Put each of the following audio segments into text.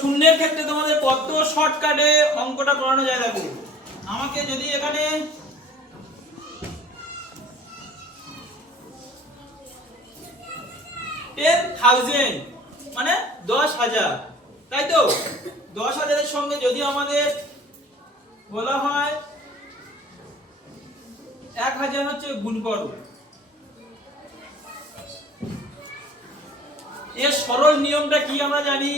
শূন্যের ক্ষেত্রে তোমাদের কত শর্টকাটে অঙ্কটা করানো যায় দেখো। আমাকে যদি এখানে মানে 10,000, তাই তো? 10,000-এর সঙ্গে যদি আমাদের বলা হয় 1,000 হচ্ছে গুণ করো, এর সরল নিয়মটা কি আমরা জানি?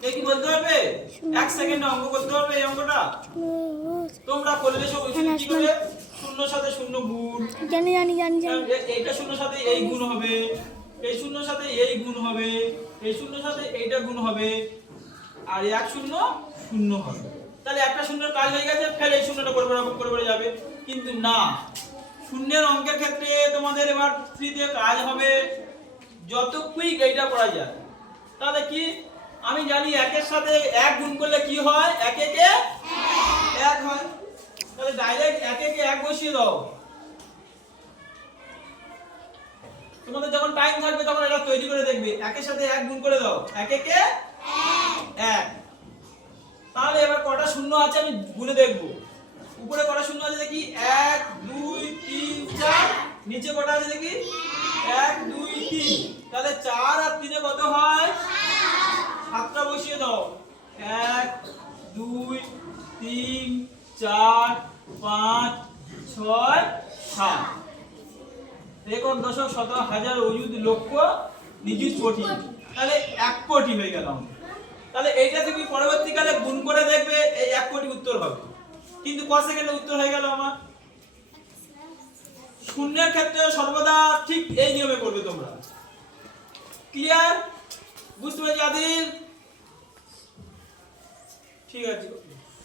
কে কি বলতে পারবে? 1 সেকেন্ডে অঙ্ক করতে পারবে এই অঙ্কটা? তোমরা করলে সব কি করে? শূন্যর সাথে শূন্য গুণ, জানি জানি জানি জানি এইটা শূন্যর সাথে এই গুণ হবে, এই শূন্যর সাথে এই গুণ হবে, এই শূন্যর সাথে এইটা গুণ হবে, আর এক শূন্য শূন্য হবে। তাহলে একটা শূন্যের কাজ হয়ে গেছে, ফের এই শূন্যটা করে এরকম করে যাবে। কিন্তু না, শূন্যের অঙ্কের ক্ষেত্রে তোমাদের এবার 3 দিয়ে কাজ হবে যত কুইক এইটা করা যায়। তাহলে কি আমি জানি 1 এর সাথে 1 গুণ করলে কি হয়? 1 একে 1 হয়। তাহলে ডাইরেক্ট 1 একে 1 বসিয়ে দাও। তোমাদের যখন টাইম থাকবে তখন এটা তৈরি করে দেখবে। 1 এর সাথে 1 গুণ করে দাও, 1 একে 1। তাহলে এবার কটা শূন্য আছে আমি গুণে দেখব। উপরে কটা শূন্য আছে দেখি? 1 2 3 4। নিচে কটা আছে দেখি? 1 2 3। তাহলে 4 আর 3 এ কত হয়? 7টা বসিয়ে দাও। 1 2 3 4 5 6 7। রেকর্ড দশক শত হাজার অযুত লক্ষ নিযুত কোটি, তাহলে 1 কোটি হয়ে গেল। তাহলে এইটা তুমি পরবর্তীকালে গুণ করে দেখবে এই 1 কোটি উত্তর হবে। কিন্তু ক সেকেন্ডে উত্তর হয়ে গেল আমার। শূন্যের ক্ষেত্রে সর্বদা ঠিক এই নিয়মে করবে তোমরা। ক্লিয়ার? বুঝতে পেরেছি আদিল? ঠিক আছে।